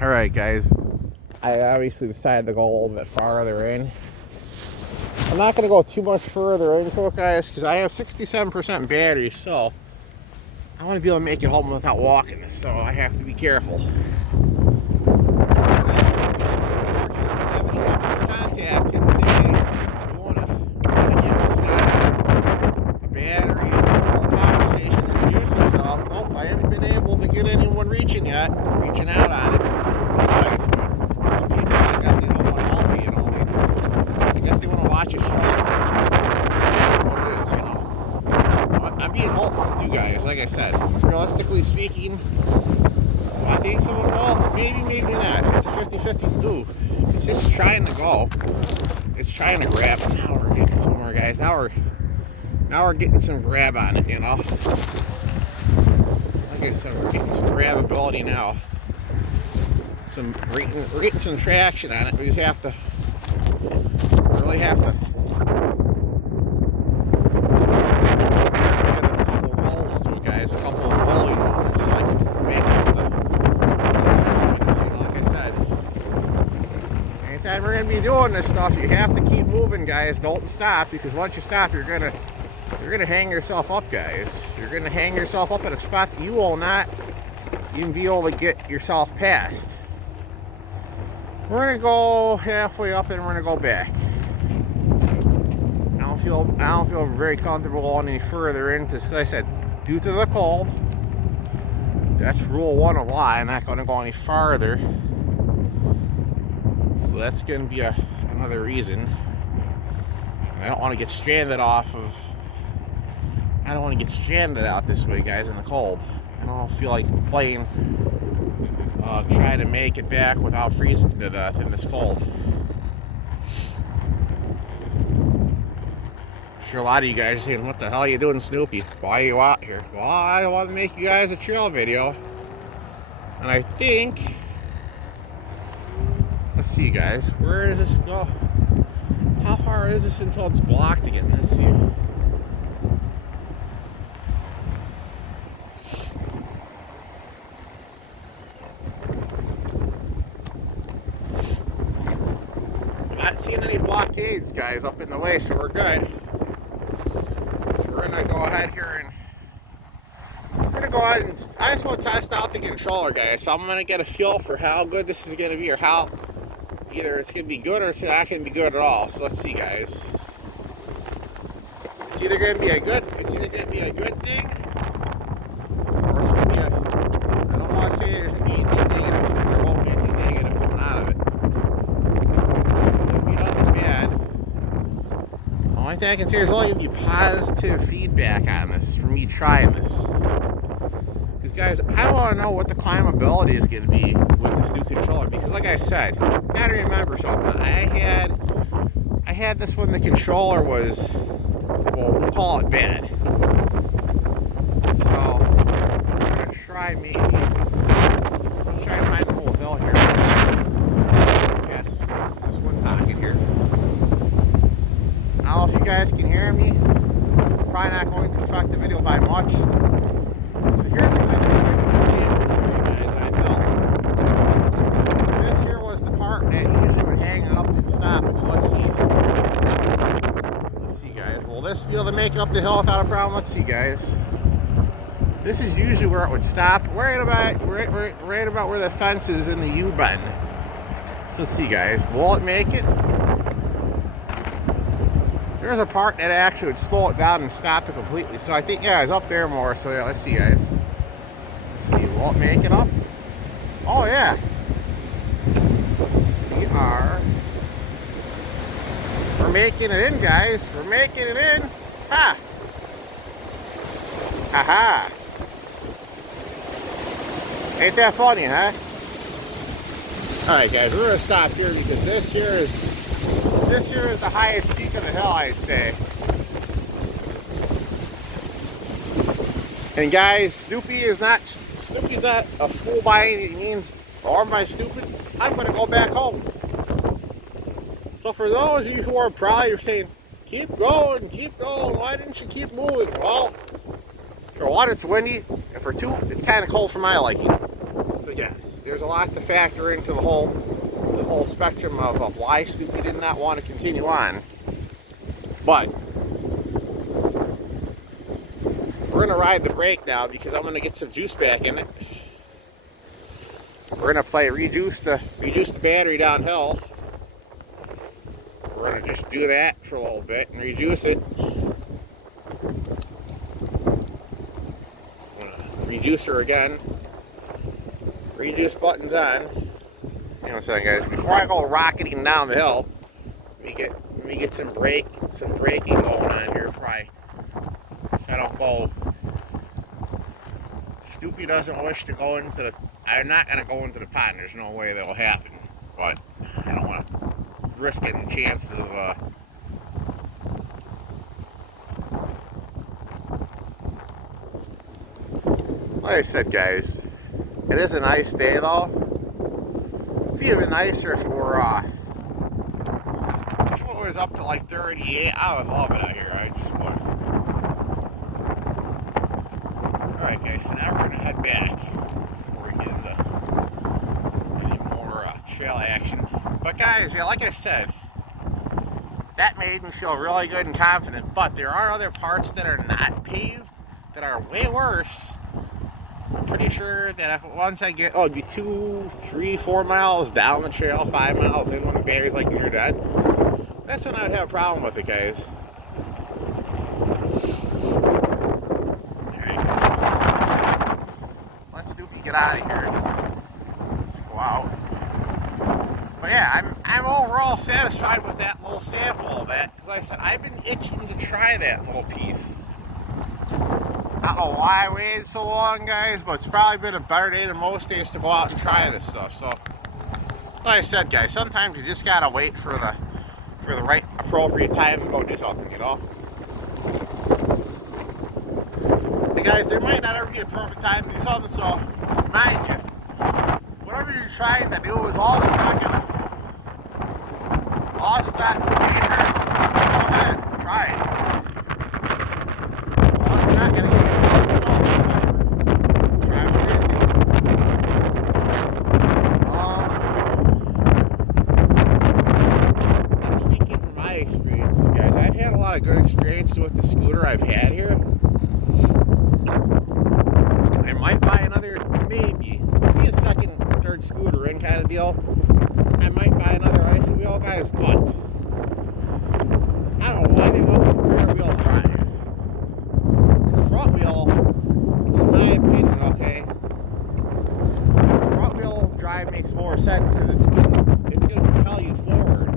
Alright guys, I obviously decided to go a little bit farther in. I'm not going to go too much further into it, guys, because I have 67% battery, so I want to be able to make it home without walking this, so I have to be careful. Contact him and say, hey, you want to give this guy a battery or a conversation to introduce himself. Nope, I haven't been able to get anyone reaching out on it. Guys, but some people, I guess they don't want to help me, I guess they want to watch a show. That's what it is, I'm being hopeful too, guys. Like I said, realistically speaking, I think someone will. Maybe not. It's a 50-50 do. It's just trying to go. It's trying to grab. Now we're getting somewhere, guys. Now we're getting some grab on it, Like I said, we're getting some grab ability now. We're getting some traction on it. We just have to really have to get a couple of rolls to it, guys. A couple of rolling movements so I can make it like I said. Anytime we're gonna be doing this stuff, you have to keep moving, guys. Don't stop, because once you stop, you're gonna hang yourself up, guys. You're gonna hang yourself up at a spot that you will not even be able to get yourself past. We're gonna go halfway up and we're gonna go back. I don't feel very comfortable going any further into this. Like I said, due to the cold, that's rule 1 of why I'm not gonna go any farther. So that's gonna be another reason. I don't want to get stranded out this way, guys, in the cold. I don't feel like playing, trying to make it back without freezing to death in this cold. I'm sure a lot of you guys are saying, what the hell are you doing, Snoopy? Why are you out here? Well, I want to make you guys a trail video. And I think, let's see, guys, where does this go? How far is this until it's blocked again? Let's see. Not seeing any blockades, guys, up in the way, so we're good. So we're gonna go ahead here and I just want to test out the controller, guys. So I'm gonna get a feel for how good this is gonna be, or how either it's gonna be good or it's not gonna be good at all. So let's see, guys. It's either gonna be a good thing, or it's gonna be I don't want to say there's gonna be anything negative, because there won't be anything negative coming out of it. The only thing I can say is only going to be positive feedback on this for me trying this. Because, guys, I want to know what the climbability is going to be with this new controller. Because, like I said, you got to remember something. I had this when the controller was, well, we'll call it bad. So, I'm going to try maybe. I'll try to find a little hill here. Yes, this one pocket here. I don't know if you guys can hear me. Probably not going to affect the video by much. So here's a good example for you guys, I know. This here was the part that usually would hang it up and stop it. So let's see. Let's see, guys. Will this be able to make it up the hill without a problem? Let's see, guys. This is usually where it would stop. Right about where the fence is in the U-bend. So let's see, guys. Will it make it? There's a part that actually would slow it down and stop it completely. So I think, yeah, it's up there more. So yeah, let's see, guys. Let's see, will it make it up? Oh, yeah. We're making it in, guys. We're making it in. Ha! Aha! Ain't that funny, huh? Alright, guys, we're going to stop here because this here is the highest peak of the hill, I'd say. And guys, Snoopy's not a fool by any means. Or am I stupid? I'm going to go back home. So for those of you who are probably saying, keep going, why didn't you keep moving? Well, for one, it's windy, and for two, it's kind of cold for my liking. So yeah. yes, there's a lot to factor into the whole spectrum of why Snoopy did not want to continue on. But we're gonna ride the brake now because I'm gonna get some juice back in it. We're gonna rejuice the battery downhill. We're gonna just do that for a little bit and rejuice it. Rejuicer again. Rejuice buttons on. Hang on a second, guys. Before I go rocketing down the hill, let me get some braking going on here. So I don't go. Snoopy doesn't wish to go into the. I'm not gonna go into the pond. There's no way that'll happen. But I don't want to risk any chances of. Like I said, guys, it is a nice day though. It'd be even nicer if it was up to like 38. I would love it out here. I just would. Alright, guys, so now we're gonna head back before we get into any more trail action. But guys, yeah, like I said, that made me feel really good and confident. But there are other parts that are not paved that are way worse. I'm pretty sure that once I get, it'd be 2, 3, 4 miles down the trail, 5 miles in when the battery's like near dead. That's when I'd have a problem with it, guys. Alright, guys. Let Snoopy get out of here. Let's go out. But yeah, I'm overall satisfied with that little sample of that. Because like I said, I've been itching to try that little piece. I don't know why I waited so long, guys, but it's probably been a better day than most days to go out and try this stuff. So, like I said, guys, sometimes you just gotta wait for the right appropriate time to go do something, you know? Hey guys, there might not ever be a perfect time to do something, so mind you, whatever you're trying to do is all it's not dangerous, go ahead, try it. As long as you're not gonna get yourself in trouble, try what you're gonna do. I'm speaking from my experiences, guys. I've had a lot of good experiences with the scooter I've had here. I might buy another, maybe a second, third scooter in kind of deal. I might buy another isinwheel, guys, but I don't know why they went with rear wheel drive. Because front wheel, it's in my opinion, okay, front wheel drive makes more sense because it's gonna propel you forward.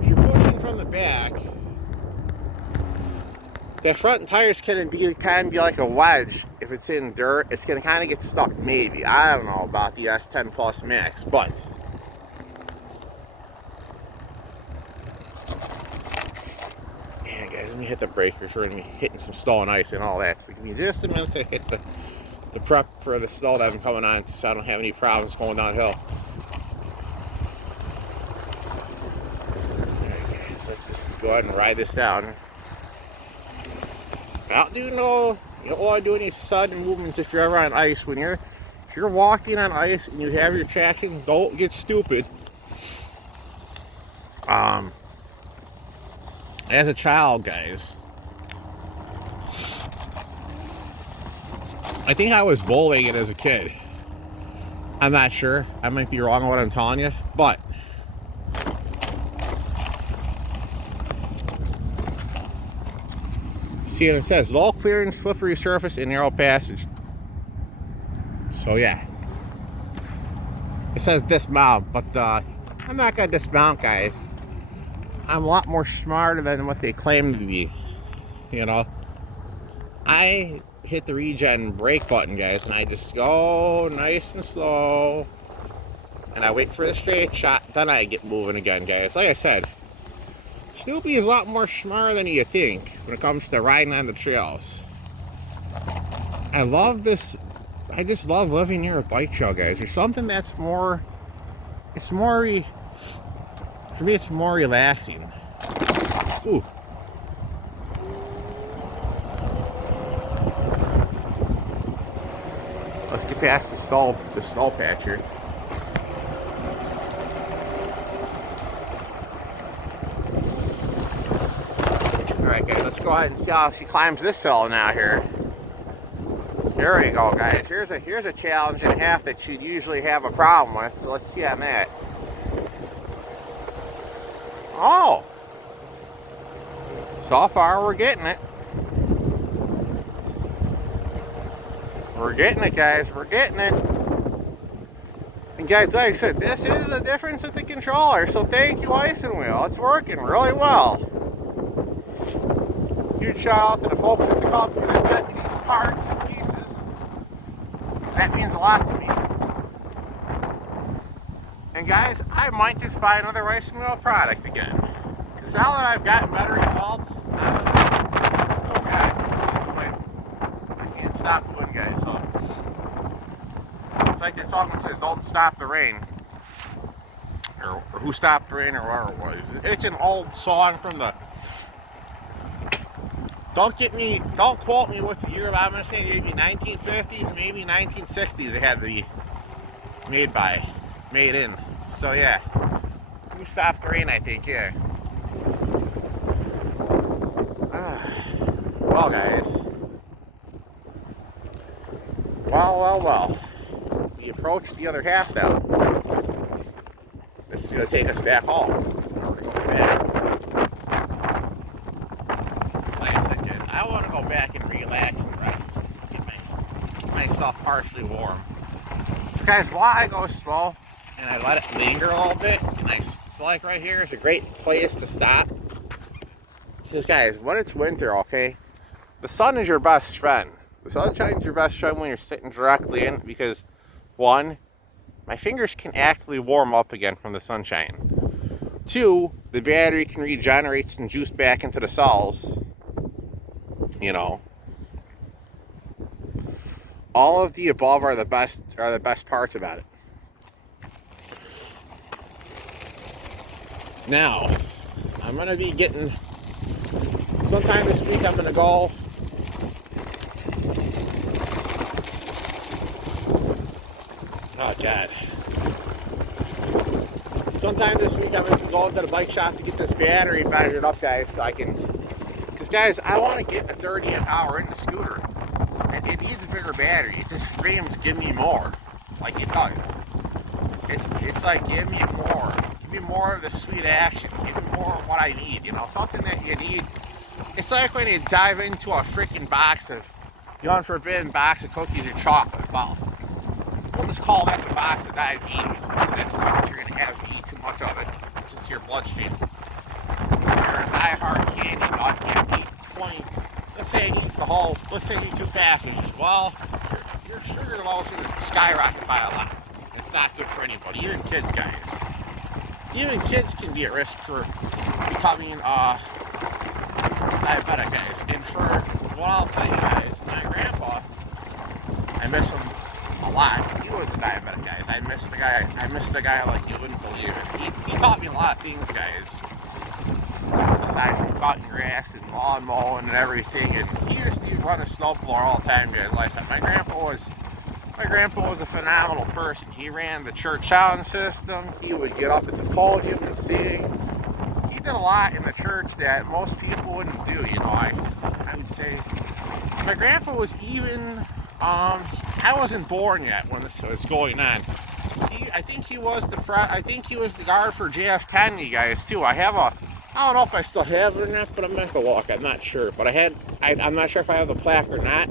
If you're pushing from the back, the front tires can be like a wedge. If it's in dirt, it's gonna kind of get stuck. Maybe, I don't know about the S10 Plus Max, but man, guys, let me hit the brake. We're going to be hitting some snow and ice and all that. So give me just a minute to hit the prep for the snow that I'm coming on, so I don't have any problems going downhill. Alright, guys, let's just go ahead and ride this down. You don't want to do any sudden movements if you're ever on ice. If you're walking on ice and you have your traction, don't get stupid. As a child, guys, I think I was bullying it as a kid. I'm not sure. I might be wrong on what I'm telling you, but see what it says, low clearance, slippery surface, and narrow passage. So yeah, it says dismount, but I'm not gonna dismount, guys. I'm a lot more smarter than what they claim to be. You know, I hit the regen brake button, guys, and I just go nice and slow, and I wait for the straight shot, then I get moving again, guys. Like I said, Snoopy is a lot more smarter than you think when it comes to riding on the trails. I love this. I just love living near a bike trail, guys. There's something that's more, for me, it's more relaxing. Ooh. Let's get past the snow patch here. Alright guys, let's go ahead and see how she climbs this hill now here. Here we go guys, here's a challenge and a half that she'd usually have a problem with, so let's see on that. Oh! So far we're getting it. We're getting it guys, we're getting it. And guys, like I said, this is the difference with the controller, so thank you isinwheel, it's working really well. Huge shout out to the folks at the company that sent me these parts and pieces. That means a lot to me. And guys, I might just buy another isinwheel product again. Because now that I've gotten better results, oh god, I can't stop doing guys, so. It's like this song that says, don't stop the rain. Or who stopped the rain or whatever it was. It's an old song from the, don't quote me with the year, but I'm going to say maybe 1950s, maybe 1960s it had to be made in. So yeah, who stopped the rain, I think, yeah. Well guys, well. We approached the other half now. This is going to take us back home. Like I said, guys, I want to go back and relax and rest. Get myself partially warm. Guys, while I go slow and I let it linger a little bit, and it's like right here is a great place to stop. Because guys, when it's winter, okay, the sun is your best friend. The sunshine's your best friend when you're sitting directly in it because, one, my fingers can actually warm up again from the sunshine. Two, the battery can regenerate some juice back into the cells. You know. All of the above are the best parts about it. Now, I'm gonna be getting sometime this week I'm gonna go oh god. Sometime this week I'm gonna go into the bike shop to get this battery measured up guys so I can, because guys I want to get a 30 amp hour in the scooter. And it needs a bigger battery. It just screams, give me more. Like it does. It's like, give me more. Give me more of the sweet action. Give me more of what I need. You know, something that you need. It's like when you dive into a freaking box of, the unforbidden box of cookies or chocolate. Well, we'll just call that the box of diabetes because that's what you're going to have if you eat too much of it. It's into your bloodstream. If you're a high-hard candy nut, you have to eat 20. Let's say you eat let's say you eat 2 packages. Well, your sugar levels are going to skyrocket by a lot. It's not good for anybody, even kids, guys. Even kids can be at risk for becoming diabetic, guys. And for what I'll tell you guys, my grandpa, I miss him a lot. He was a diabetic, guys. I miss the guy like you wouldn't believe it. He taught me a lot of things, guys. Aside from cutting grass and lawn mowing and everything, and he used to run a snowblower all the time, guys. Like I said, my grandpa was a phenomenal person. He ran the church sound system. He would get up at the podium and sing. He did a lot in the church that most people wouldn't do. You know, I would say my grandpa was even. I wasn't born yet when this was going on. I think he was the guard for JF Kennedy, guys, too. I don't know if I still have it or not, but I'm not gonna walk. I'm not sure, but I'm not sure if I have the plaque or not.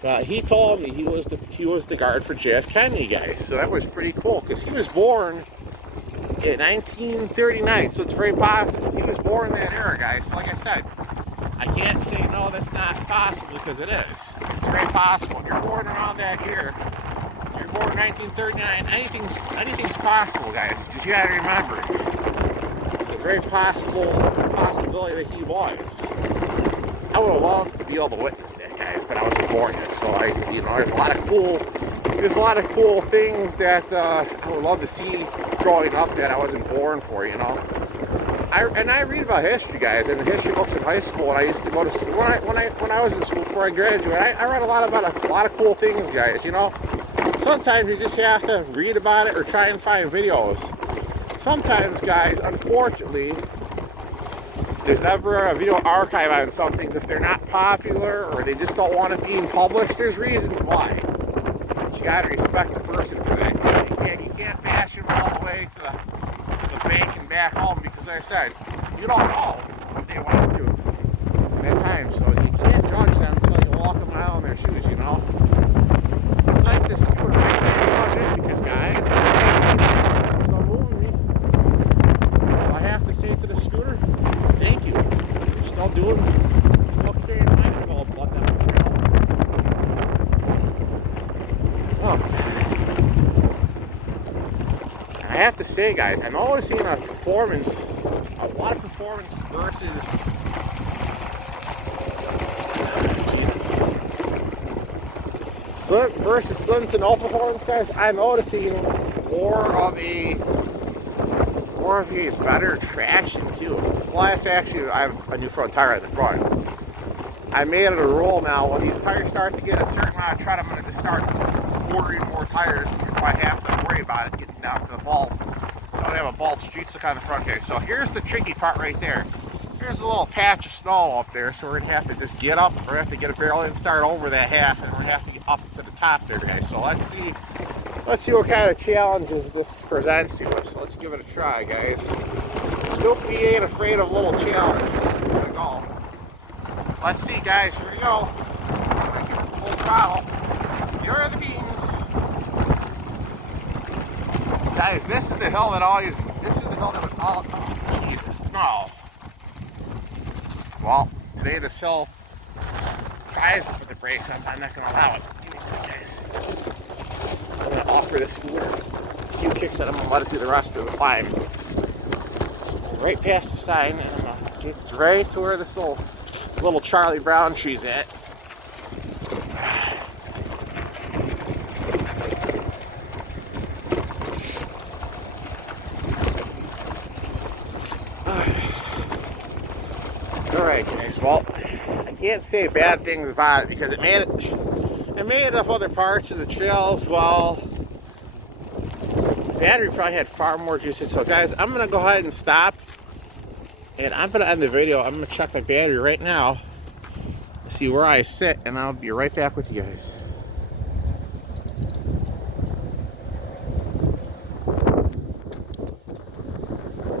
But he told me he was the guard for JF Kennedy, guys. So that was pretty cool because he was born in 1939. So it's very possible he was born in that era, guys. So like I said, I can't say no, that's not possible because it is. It's very possible. If you're born around that year, you're born in 1939. Anything's possible, guys. Just you gotta remember. Very possibility that he was. I would have loved to be able to witness that, guys, but I wasn't born yet. So there's a lot of cool things that I would love to see growing up that I wasn't born for, you know. I read about history, guys, and the history books in high school. And I used to go to school when I was in school before I graduated. I read a lot about a lot of cool things, guys. You know, sometimes you just have to read about it or try and find videos. Sometimes, guys, unfortunately, there's never a video archive on some things if they're not popular or they just don't want it being published. There's reasons why. But you gotta respect the person for that. You can't bash them all the way to the bank and back home because, like I said, you don't know what they went through at that time. So you can't judge them until you walk a mile in their shoes. You know. It's like this scooter. I can't judge it because, guys, it's still moving me. So I have to say to the scooter, thank you. You're still carrying my little butt down the trail. Oh. I have to say, guys, I'm noticing a lot of performance versus slim to no performance, guys. I'm noticing more of a better traction too. Well, I have a new front tire at the front. I made it a rule now when these tires start to get a certain amount of tread, I'm going to just start ordering more tires before I have to worry about it getting down to the bald. So I don't have a bald street look on the front here. So here's the tricky part right there. Here's a little patch of snow up there, so we're going to have to just get up. We're going to have to get a barrel and start over that half, and we're going to have to get up to the top there, guys. So let's see what kind of challenges this presents to us. So let's give it a try, guys. Stupid ain't afraid of little challenges. Here we go. Let's see, guys. Here we go. I give it full throttle. Here are the beans. Guys, this is the hill that would all, oh, Jesus, no. Well, today this hill tries to put the brakes on, but I'm not going to allow it. Guys, I'm going to offer the scooter a few kicks and I'm going to let it do the rest of the climb. Right past the sign, and I'm going to get right to where this little Charlie Brown tree's at. Alright, guys, well, I can't say bad things about it because it made it up other parts of the trails. Well, the battery probably had far more juice in. So, guys, I'm going to go ahead and stop. And I'm going to end the video. I'm going to check my battery right now, see where I sit, and I'll be right back with you guys.